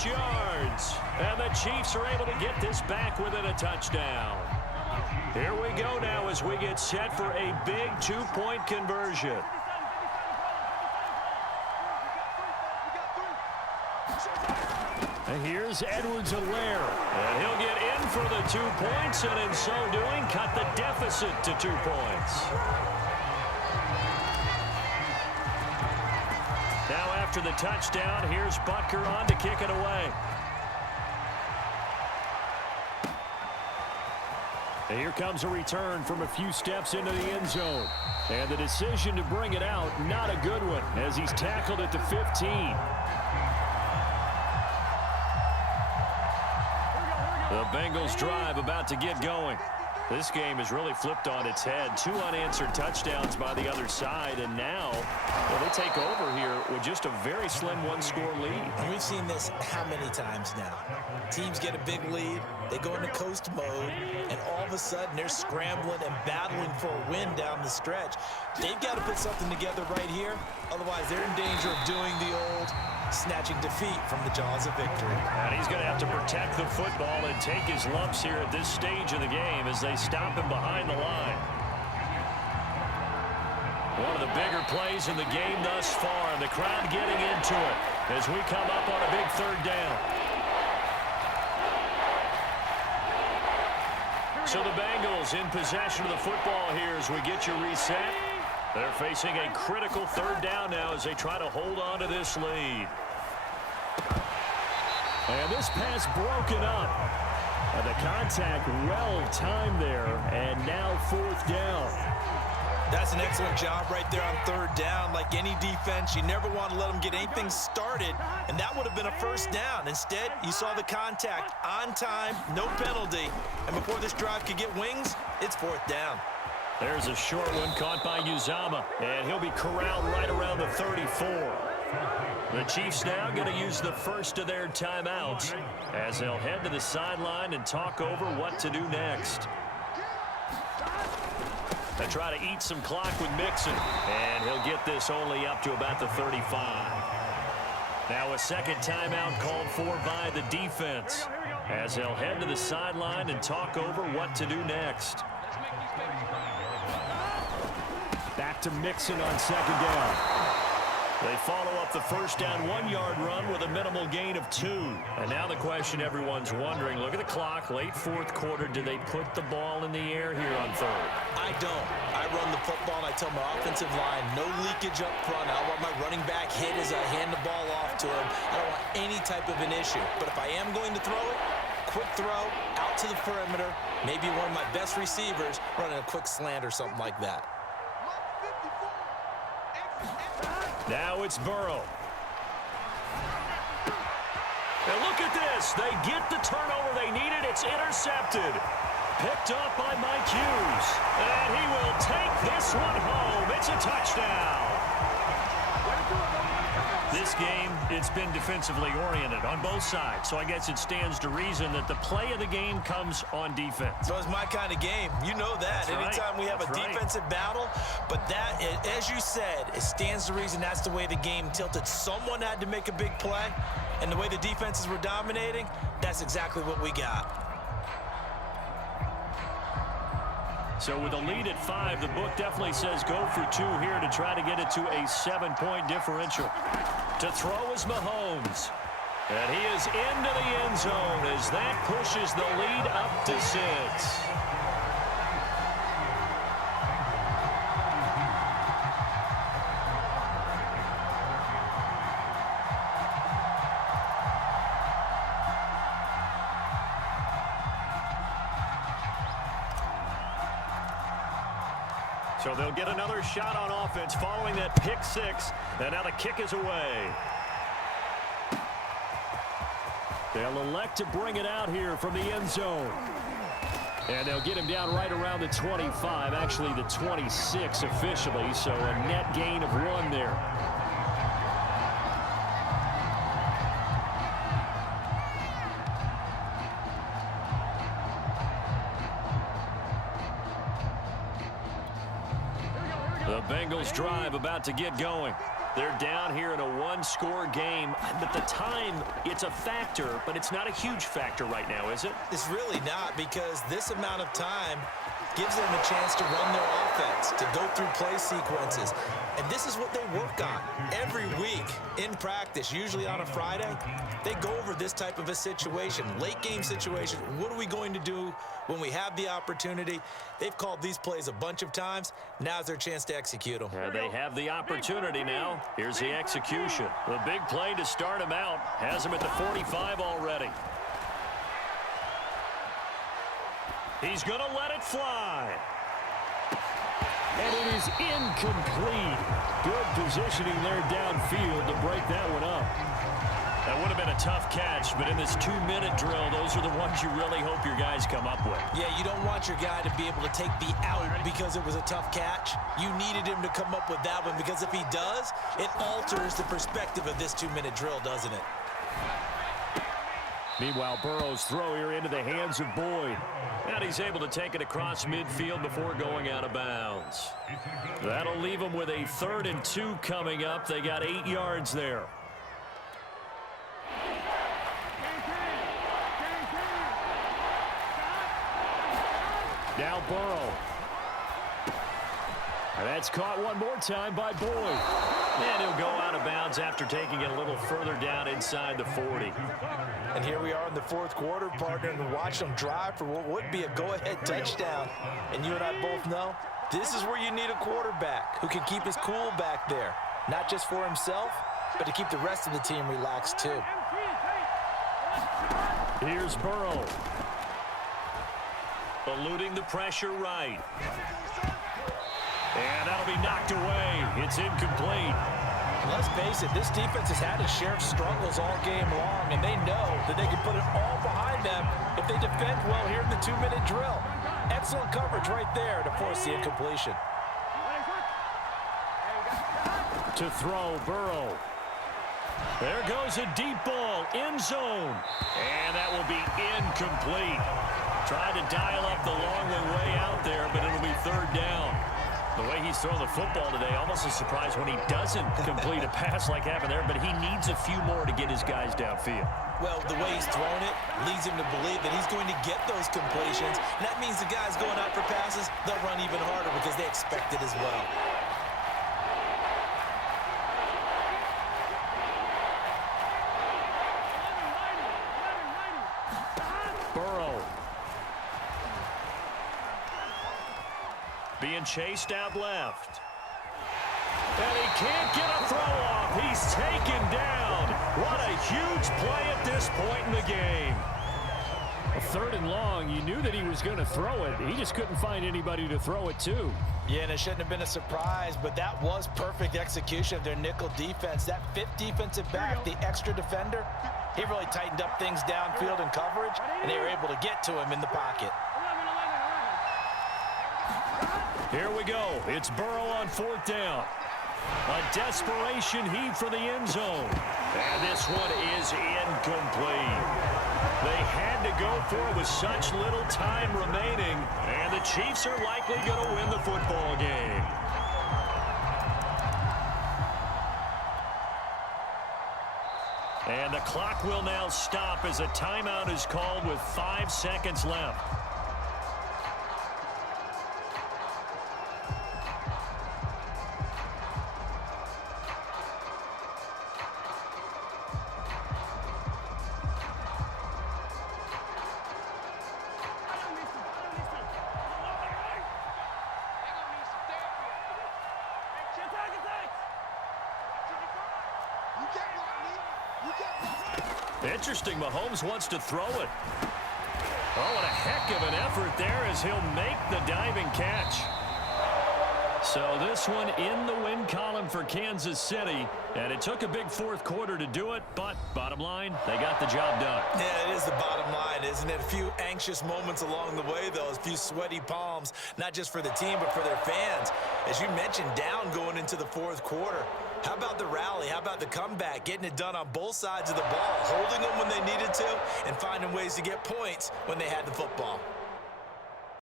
6 yards. And the Chiefs are able to get this back within a touchdown. Here we go now as we get set for a big 2-point conversion. And here's Edwards-Helaire. And he'll get in for the 2 points, and in so doing, cut the deficit to 2 points. Now after the touchdown, here's Butker on to kick it away. And here comes a return from a few steps into the end zone. And the decision to bring it out, not a good one, as he's tackled at the 15. The Bengals drive about to get going. This game has really flipped on its head. 2 unanswered touchdowns by the other side, and now they take over here with just a very slim 1-score lead. And we've seen this how many times now? Teams get a big lead, they go into coast mode, and all of a sudden they're scrambling and battling for a win down the stretch. They've got to put something together right here, otherwise they're in danger of doing the old snatching defeat from the jaws of victory. And he's going to have to protect the football and take his lumps here at this stage of the game as they stop him behind the line. One of the bigger plays in the game thus far, and the crowd getting into it as we come up on a big 3rd down. So the Bengals in possession of the football here as we get you reset. They're facing a critical 3rd down now as they try to hold on to this lead. And this pass broken up. And the contact well timed there, and now 4th down. That's an excellent job right there on 3rd down. Like any defense, you never want to let them get anything started, and that would have been a 1st down. Instead, you saw the contact on time, no penalty, and before this drive could get wings, it's 4th down. There's a short one caught by Uzomah, and he'll be corralled right around the 34. The Chiefs now going to use the first of their timeouts as they'll head to the sideline and talk over what to do next. They try to eat some clock with Mixon, and he'll get this only up to about the 35. Now a second timeout called for by the defense as they'll head to the sideline and talk over what to do next. Back to Mixon on 2nd down. They follow up the 1st down 1-yard run with a minimal gain of 2. And now the question everyone's wondering, look at the clock, late 4th quarter, do they put the ball in the air here on 3rd? I don't. I run the football and I tell my offensive line, no leakage up front. I don't want my running back hit as I hand the ball off to him. I don't want any type of an issue. But if I am going to throw it, quick throw, out to the perimeter, maybe one of my best receivers running a quick slant or something like that. Now it's Burrow. And look at this. They get the turnover they needed. It's intercepted. Picked up by Mike Hughes. And he will take this one home. It's a touchdown. This game, it's been defensively oriented on both sides. So I guess it stands to reason that the play of the game comes on defense. So it's my kind of game. You know that. That's Anytime right. we have a defensive battle. But that, as you said, it stands to reason that's the way the game tilted. Someone had to make a big play. And the way the defenses were dominating, that's exactly what we got. So with a lead at 5, the book definitely says go for 2 here to try to get it to a 7-point differential. To throw is Mahomes. And he is into the end zone as that pushes the lead up to 6. So they'll get another shot on offense following that pick 6. And now the kick is away. They'll elect to bring it out here from the end zone. And they'll get him down right around the 25, actually the 26 officially, so a net gain of 1 there. The Bengals drive about to get going. They're down here in a one-score game. But the time, it's a factor, but it's not a huge factor right now, is it? It's really not, because this amount of time gives them a chance to run their offense, to go through play sequences. And this is what they work on every week in practice, usually on a Friday. They go over this type of a situation, late game situation. What are we going to do when we have the opportunity? They've called these plays a bunch of times. Now's their chance to execute them. They have the opportunity now. Here's the execution. The big play to start him out. Has him at the 45 already. He's going to let it fly. And it is incomplete. Good positioning there downfield to break that one up. That would have been a tough catch, but in this 2-minute drill, those are the ones you really hope your guys come up with. Yeah, you don't want your guy to be able to take the out because it was a tough catch. You needed him to come up with that one, because if he does, it alters the perspective of this 2-minute drill, doesn't it? Meanwhile, Burrow's throw here into the hands of Boyd. And he's able to take it across midfield before going out of bounds. That'll leave him with a 3rd and 2 coming up. They got 8 yards there. Now Burrow. And that's caught one more time by Boyd. And he'll go out of bounds after taking it a little further down inside the 40. And here we are in the 4th quarter, partner, and watch them drive for what would be a go-ahead touchdown. And you and I both know this is where you need a quarterback who can keep his cool back there, not just for himself, but to keep the rest of the team relaxed too. Here's Burrow. Eluding the pressure right. And that'll be knocked away. It's incomplete. Let's face it, this defense has had its share of struggles all game long, and they know that they can put it all behind them if they defend well here in the 2-minute drill. Excellent coverage right there to force the incompletion. To throw, Burrow. There goes a deep ball, end zone. And that will be incomplete. Trying to dial up the long way out there, but it'll be 3rd down. The way he's throwing the football today, almost a surprise when he doesn't complete a pass like happened there, but he needs a few more to get his guys downfield. Well, the way he's thrown it leads him to believe that he's going to get those completions. And that means the guys going out for passes, they'll run even harder because they expect it as well. Burrow. Being chased out left. And he can't get a throw off. He's taken down. What a huge play at this point in the game. A 3rd and long. You knew that he was going to throw it. He just couldn't find anybody to throw it to. Yeah, and it shouldn't have been a surprise, but that was perfect execution of their nickel defense. That 5th defensive back, the extra defender, he really tightened up things downfield in coverage, and they were able to get to him in the pocket. Here we go. It's Burrow on 4th down. A desperation heave for the end zone. And this one is incomplete. They had to go for it with such little time remaining. And the Chiefs are likely going to win the football game. And the clock will now stop as a timeout is called with 5 seconds left. Interesting, Mahomes wants to throw it. Oh, and a heck of an effort there as he'll make the diving catch. So this one in the win column for Kansas City, and it took a big 4th quarter to do it, but bottom line, they got the job done. Yeah, it is the bottom line, isn't it? A few anxious moments along the way, though, a few sweaty palms, not just for the team, but for their fans. As you mentioned, down going into the 4th quarter. How about the rally? How about the comeback? Getting it done on both sides of the ball, holding them when they needed to, and finding ways to get points when they had the football.